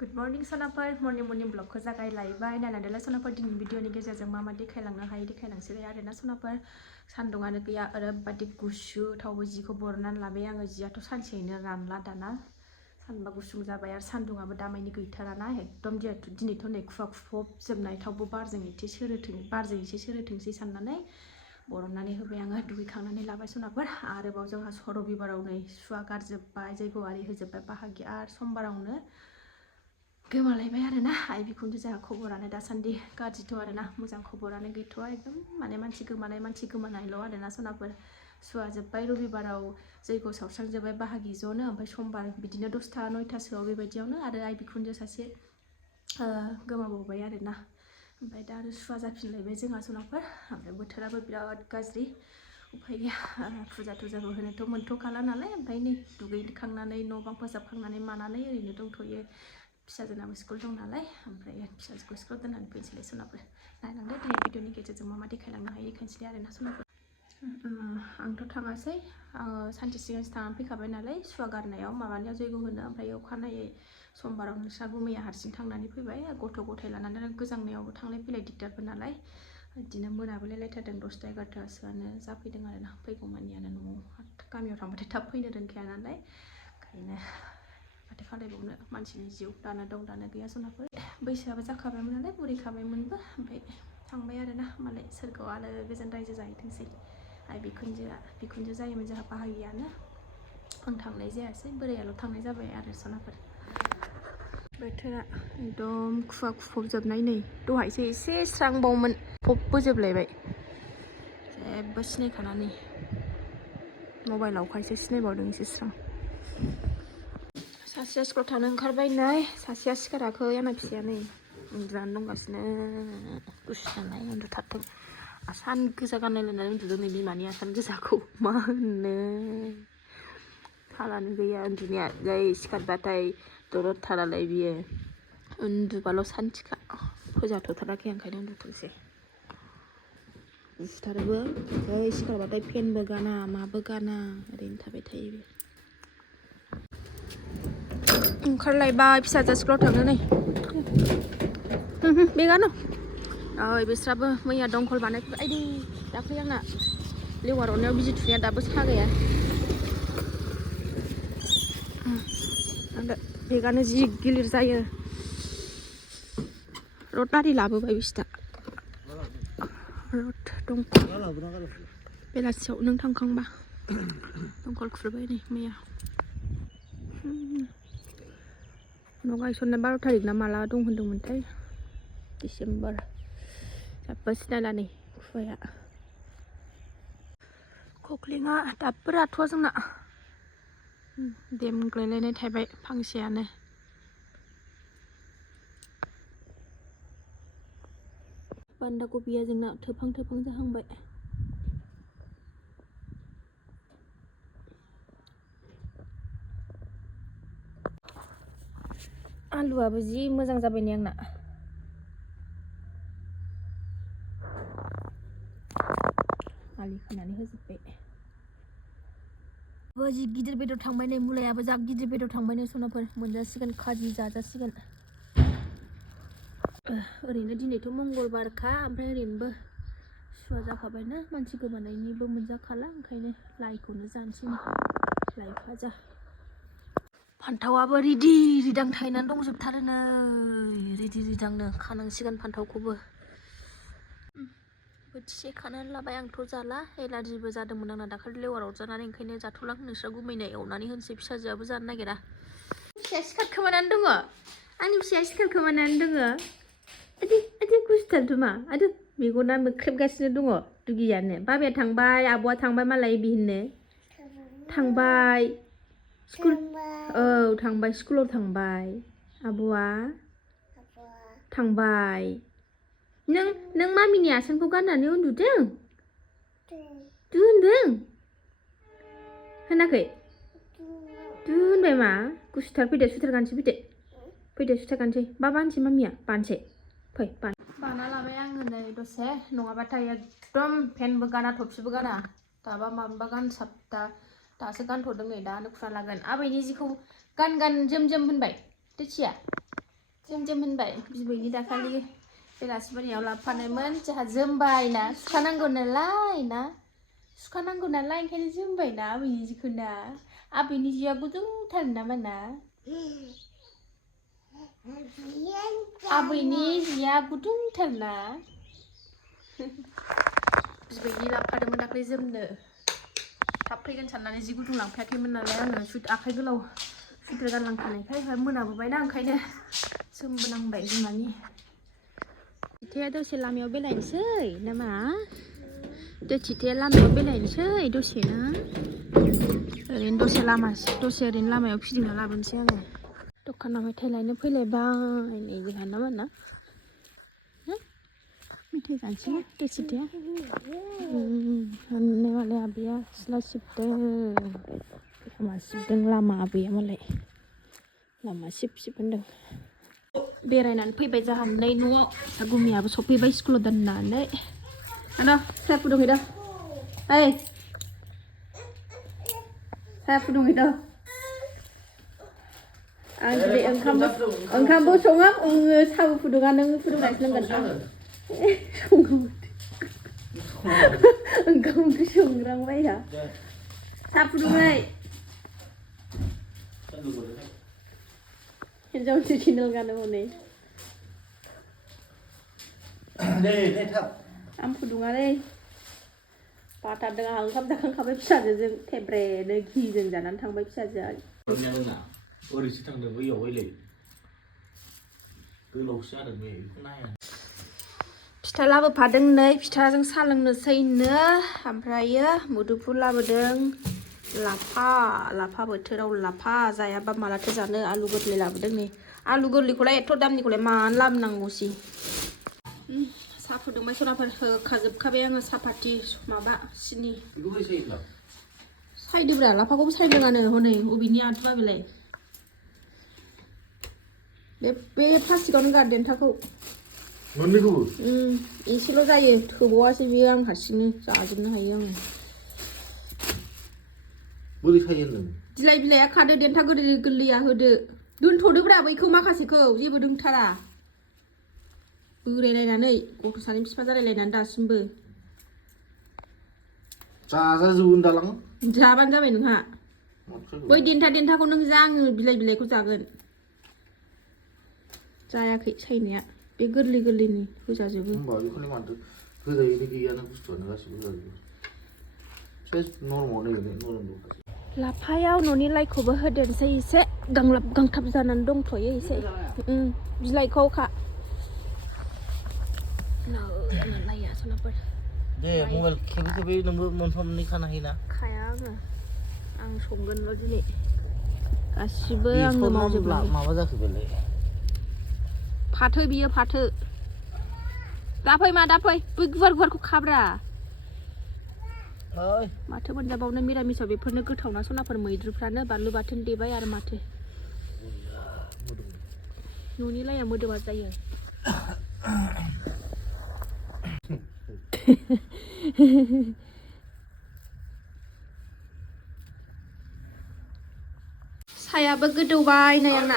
Good morning सनाफोर morning ब्लगखौ जागायलायबाय नायनानैलाय सनाफोर दिनैनि भिडिअनि गेजेरजों मा देखायलांनो हायो देखायलांसै आरोना सनाफोर सान्दुङानो गैया ओरैबायदि गुसु थावबो जिखौ बरनानै लाबाय आङो जियाथ' सानसेयैनो रानला दाना सानबा गुसुं जाबाय आरो सान्दुङाबो दामायनि गैथाराना एकदम दिनैथ' नै खुवा खुफबजोबनाय थावबो बारजों एसे सोरोथोंसै साननानै बरननानै होबाय आङो दुगैखांनानै लाबाय सनाफोर आरोबाव जोंहा रबिबाराव नै सुवा गारजोब्बाय जयग'आरि होजोब्बाय बाहागि आरो समबारावनो गोमालायबाय आरोना आइ बिखुनजो जोंहा खबरानो दासान्दि गाज्रिथ' आरोना मोजां खबरानो गैथ'आ एकदम माने मानसि गोमानायल' आरोना सनाफोर सुवा जोब्बाय रबिबाराव जैग' सावस्रांजोब्बाय बाहागि ज'नो ओमफ्राय समबार बिदिनो 10टा 9टासोआव बेबायदियावनो आरो आइ बिखुनजो सासे गोमाबावबाय आरोना ओमफ्राय दा आरो सुवा जाफिनलायबाय जोंहा सनाफोर ओमफ्राय बोथोराबो बिराद गाज्रि उफाय गैया फुजा थुजाबो होनोथ' मोनथ'खाला नालाय ओमफ्राय नै दुगैखांनानै न' बां फोसाबखांनानै मानानै ओरैनो दंथ'यो फिसाजोनाबो स्कुल दं नालाय ओमफ्राय फिसाजोखौ स्कुल दोननानै फैनोसैलाय सनाफोर नायलांदो दिनै भिडिअनि गेजेरजों मा देखायलांनो हायो देखायनोसैलाय आरोना सनाफोर आंथ' थाङासै आङो सानसे सिगांसो थांनानै फैखाबाय नालाय सुवा गारनायाव माबानायाव जयग' होनो ओमफ्राय अखानायै समबाराव नोंस्राबो मैया हारसिं थांनानै फैबाय गथ' गथाय लानानै गोजांनायावबो थांलाय फैलाय दिगदारबो नालाय बिदिनो मोनाबोलायलायथारदों 10टा 11टासोआनो जाफैदों आरोना फैगौमानियानो न'आव गामियाव थांबाथाय थाब फैनो रोंखाया नालाय ओंखायनो माथो खालायबावनो मानसिनि जिउ दानो दं दानो गैया सनाफोर बैसोआबो जाखाबायमोन नालाय बुरैखाबायमोनबो ओमफ्राय थांबाय आरोना मालाय सोरगोआव आलो गोजोन रायजो जाहैथोंसै आइ बिखुनजो जायोमोन जोंहा बाहागियानो आं थांनाय जायासै बोरायाल' थांनाय जाबाय आरो सनाफोर बोथोरा एकदम खुवा खुफबजोबनाय नै दहायसो एसे स्रांबावमोन फबबोजोबलायबाय जेबो सिनायखाला नै मबाइलावखायसो सिनायबावदों एसे स्रां सासेया स्कुलाव थांनो ओंखारबाय नै सासेया सिखाराखै आंना फिसाया नै उन्दुनानै दंगासिनो गुसु नालाय उन्दुथारथों आसान गोजा गानलायलायनानै उन्दुदों नै बिमानि आसान गोजाखौ मा होननो थालानो गैया उन्दुनाया जै सिखारबाथाय दलद थालालाय बियो उन्दुबाल' सान्थिखा फोजाथ'थाराखै ओंखायनो उन्दुथोंसै गुसुथारबो जै सिखारबाथाय फेनबो गाना माबो गाना ओरैनो थाबाय थायो बे ओंखारलायबाय फिसाजो स्कुलाव थांनो नै बेगानो ओइ बिस्राबो मैया दंखल बानायफैबाय आइदै दाख्लै आंना लेवार अरनायाव बिजि थुनाया दाबो सागाया बेगानो जि गिलिर जायो रड गारि लाबोबाय बिसिना रड दंखल बेलासियाव नों थांखांबा दंखल खुरबाय नै मैया उनाव गायसननाय 12 थारिख ना माला दं होनदोंमोनथाय डिसेम्बर जेबो सिनायला नै खुवाया खख्लिङा दाबो राथ'वा जोंना देमग्लायलायनाय थायबाय फांसेयानो बान्दा कबिया जोंना थोफां जाहांबाय आलुआबो जि मोजां जाबाय नै आंना आलि खोनानै होजोब्बाय जि गिदिर बेदर थांबाय नै मुलायाबो जा गिदिर बेदर थांबाय नै सनाफोर मोनजासिगोन खाजि जाजासिगोन ओरैनो दिनैथ' मंगलबारखा ओमफ्राय ओरैनोबो सुवा जाखाबायना मानसि गोमानायनिबो मोनजाखाला ओंखायनो लाइखौनो जानोसै लाइ फाजा फान्थावाबो रिदि रिदां थायनानै दंजोबथारो नै रिदि रिदांनो खानांसिगोन फान्थावखौबो बोथिसे खानानै लाबाय आंथ' जाला एलार्जिबो जादोंमोन आंना दाखालि लेवार अरजानानै ओंखायनो जाथ'ला नोंस्रा गुमैनो एवनानै होनोसै फिसाजोआबो जानो नागिरा फिसाया सिखारखोमानानै दङ आंनि फिसाया सिखारखोमानानै दङ आदि गुस्थारथ' मा आदि मेगना मोख्रेबगासिनो दङ दुगियानो बाबाया थांबाय आब'आ थांबाय मालाय बिहिननो थांबाय स्कुल औ थांबाय स्कुलाव थांबाय आब'आ थांबाय नों मामिनि आसानखौ गाननानै उन्दुदों दु होनदों होनाखै दु होनबाय मा गुसुथार फैदो सुइटार गानसै फैदो सुइटार गानसै बाबा होनसै मामिया बानसै फै बाना लाबाय आङो नै दसे नङाबाथाय एकदम फेनबो गाना थफिबो गाना दाबा माबा गानसाब दासो गानथ'दों नै दानो खुना लागोन आबैनि जिखौ गान जोम होनबाय टिचिया जोम होनबाय बिबैनि दाखालि बेलासि बारियाव लाबोफानायमोन जोंहा जोमबाय ना सुखानांगौ नालाय ओंखायनो जोमबाय ना आबैनि जिखौ ना आबैनि जिया गुदुंथार ना माना आबैनि जिया गुदुंथार ना बिबैनि लाबोफादोंमोन दाखालि जोमनो थाब फैगोन साननानै जि गुदुं लांफायाखैमोन नालाय आङो आखाइ गोलाव सुइटार गानलांखानायखाय मोनाबोबायना ओंखायनो जोमबोनांबाय बिमानि चिथाया दसे लामायाव बेरायनोसै नामा चिथाया लामायाव बेरायनोसै दसे ना ओरैनो दसे ओरैनो लामायाव फिदिंना लाबोनोसै आङो दखानाव मेथाइ लायनो फैलायबाय नै जोंहा ना माना मेथाइ जानोसै चिथाया होननो मालाय आबैया सिथ्ला सिबदों लामा आबैया मालाय लामा सिब होनदों बेरायनानै फैबाय जोंहा नै न'आव गुमियाबो सफैबाय स्कुलाव दोननानै आदा साहा फुदुंहैदो ओइ साहा फुदुंहैदो आं दिनै ओंखामबो सङा साहाबो फुदुङा नों फुदुंनासो लोंगोन ओंखाम ओंख्रि संग्रांबायहा साहा फुदुंनाय हिन्जावसो थिनल गानो हनै आं फुदुङालै बाथारदों आंहा ओंखाम जाखांखाबाय फिसाजोजों थेब्रेनो घिजों जानानै थांबाय फिसाजोआ ओरैसो थांदों बैयाव बैलाय गोलावसो जादों बे बेखौ नाया फिथा लाबोफादों नै फिथाजों साहा लोंनोसैनो ओमफ्रायो मुदुफुल लाबोदों लाफा बोथोराव लाफा जायाबा मालाथो जानो आलु गोरलै लाबोदों नै आलु गोरलैखौलाय एथ' दामनिखौलाय मानो लाबोनांगौसै साहा फुदुंबाय सनाफोर होखाजोबखाबाय आङो सापाति माबा सिनि सायदोब्रा लाफाखौबो सायदोंआनो हनै अबेनि आदुआ बेलाय बे प्लास्टिकआवनो गार देन्थाखौ मोननैखौबो एसेल' जायो थोबावासै बेयो आं हारसिंनो जाजोबनो हायो आङो बोरै सायो नों बिलाइया खादो देन्था गोरलैया होदो दोनथ'दोब्रा बैखौ माखासेखौ जेबो दोनथारा बोरायलायनानै गथ' सानै बिफा जालायलायनानै दासिमबो जाजाजोबगोन दालां जाबानो जाबाय नोंहा बै देन्थाखौ नों जा आङो बिलाइखौ जागोन जायाखै सायनाया बे गोरलैनि होजाजोबो होमबा बेखौलाय माथो होजायो गैयानो बुस्थुआनो गासिबो होजाजोबो सेस नरमाव नरम लाफायाव न'नि लाइखौबो होदेरनोसै एसे गांलाब गांथाब जानानै दंथ'यो एसे बिलाइखौ खा लाइया सनाफोर दे मबाइल खेबै नोंबो मोनफा मोननै खानो हायोना खाया आं संगोनल' दिनै गासिबो आंनो मावजोबनांगौ माबा जाखो बेलाय फाथो बियो फाथो दाफै बै गुवारखौ खाब्रा माथो मोनजाबावनो मिरामिसाव बेफोरनो गोथावना सनाफोर मैद्रुफ्रानो बानलु बाथोन देबाय आरो माथो न'नि लाइया मोदोमा जायो सायाबो गोदौबाय नै आंना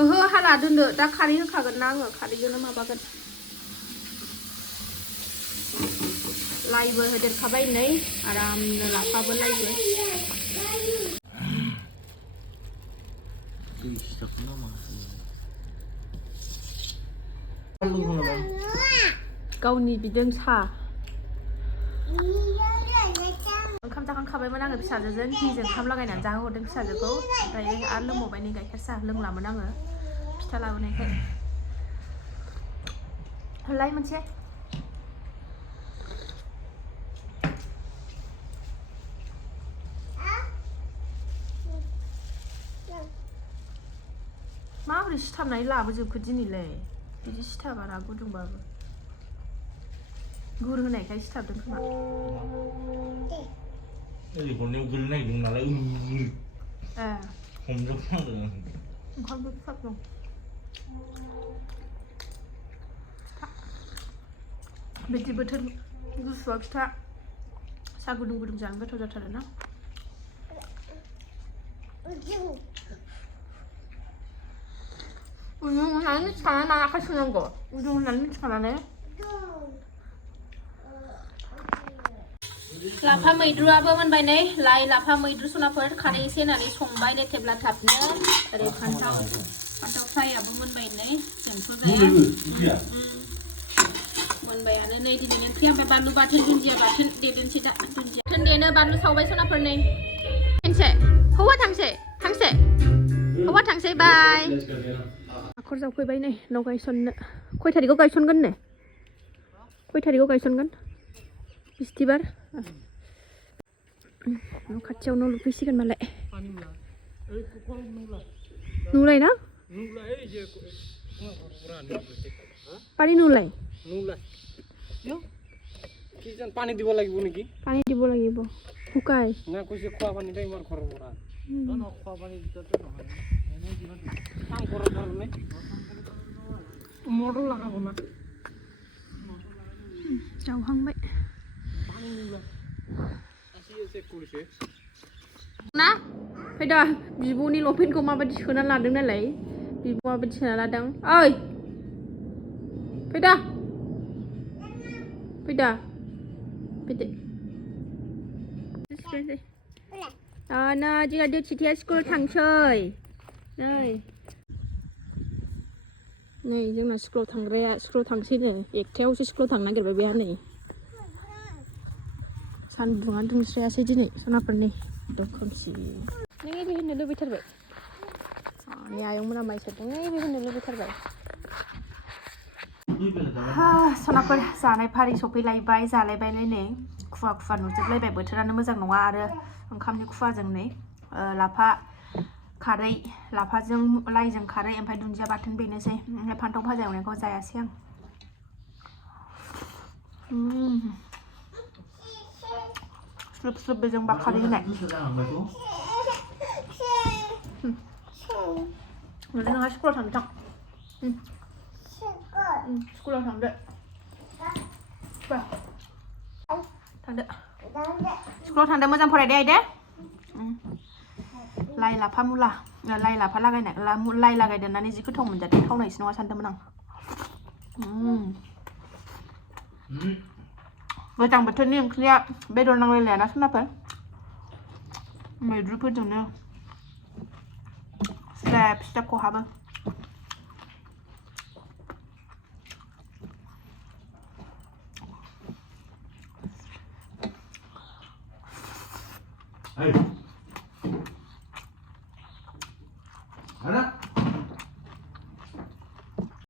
ओहो हाला दोनदो दा खारै होखागोन ना आङो खारैजोंनो माबागोन लाइबो होदेरखाबाय नै आरामनो लाफाबो लाइबो गावनि बिदों सा ओंखाम जाखांखाबायमोन आङो फिसाजोजों घिजों ओंखाम लागायनानै जाहोहरदों फिसाजोखौ ओमफ्राय आरो लोंबावबाय नै गाइखेर साहा लोंलामोन आङो फिथा लाबोनायखाय लाइ मोनसे माबोरै सिथाबनानै लाबोजोबखो दिनैलाय बिदि सिथाबारा गुदुंबाबो गुर होनायखाय सिथाबदों खोमा हरनायाव गोलैनो नागिरदों नालाय हमजोबनांदों ओंखामबो सिथाबदों बिदि बोथोर गुसुआव फिथा साहा गुदुं जानो गोथाव जाथारो ना 우동은 나는 잘하나 아까 주는 거. 우동은 나는 잘하네. लाफा मैद्रुआबो मोनबाय नै लाइ लाफा मैद्रु सनाफोर खारै एसे होनानै संबाय दे थेब्ला थाबनो ओरै फान्थाव फ्रायाबो मोनबाय नै जोंथ' जाया मोनबायानो नै दिनैनि ओंख्रिया ओमफ्राय बानलु बाथोन दुन्दिया बाथोन देदेनसै दा दुन्दिया बाथोन देनो बानलु सावबाय सनाफोर नै थांसै हौवा थांसै हौवा थांसै बाय हाखर जावफैबाय नै न' गायसननो खय थारिखआव गायसनगोन नो खय थारिखआव गायसनगोन बिस्थिबार न' खाथियाव न' लुफैसिगोन मालाय नुलाय ना পানী নুলাই পানী দিব লাগিব নেকি পানী দিব লাগিব শুকাই না কৈছে খোৱা পানী দে ইমান ঘৰৰ পৰা না খোৱা পানী দিতে নহয় এনে কিবা কাম কৰাৰ কাৰণে মটৰ লাগাব না जावहांबाय पानी नुला आसि एसे कुरसे ना फैदा बिब'नि लपेनखौ माबायदि सोना लादों नालाय बिब' माबायदि सोना लादों ओइ फैदा फैदा फैदो ना जोंना देथिथिया स्कुल थांसै नै जोंना स्कुलाव थांग्राया स्कुलाव थांसैनो एकथायावसो स्कुलाव थांनो नागिरबाय बेहा नै सान्दुङा दुंस्रायासै दिनै सनाफोरनि खोमसि नों एबे होननो लुबैथारबाय नै आयंमोना माइ सारदों एबे होननो लुबैथारबाय सनाफोर जानाय फारि सफैलायबाय जालायबाय नै खुवा खुवा नुजोबलायबाय बोथोरानो मोजां नङा आरो ओंखामनि खुवाजों नै लाफा खारै लाफाजों लाइजों खारै ओमफ्राय दुन्दिया बाथोन बेनोसै ओमफ्राय फान्थाव भाजा एवनायखौ जायासै आं स्लुब स्लुब बेजोंबा खारै होनाय नोंहा स्कुलाव थांनो थां स्कुलाव थांदो थांदो स्कुलाव थांदो मोजां फरायदे आइदे लाइ लाफा मुला लाइ लाफा लागायनाय लाइ लागायदेरनानै जि गोथाव मोनजादों थावनायसो नङा सानदोंमोन आं गोजां बोथोरनि ओंख्रिया बेदर नांलायलायाना सनाफोर मैद्रुफोरजोंनो स्टेप स्टेप खहाबो Hey.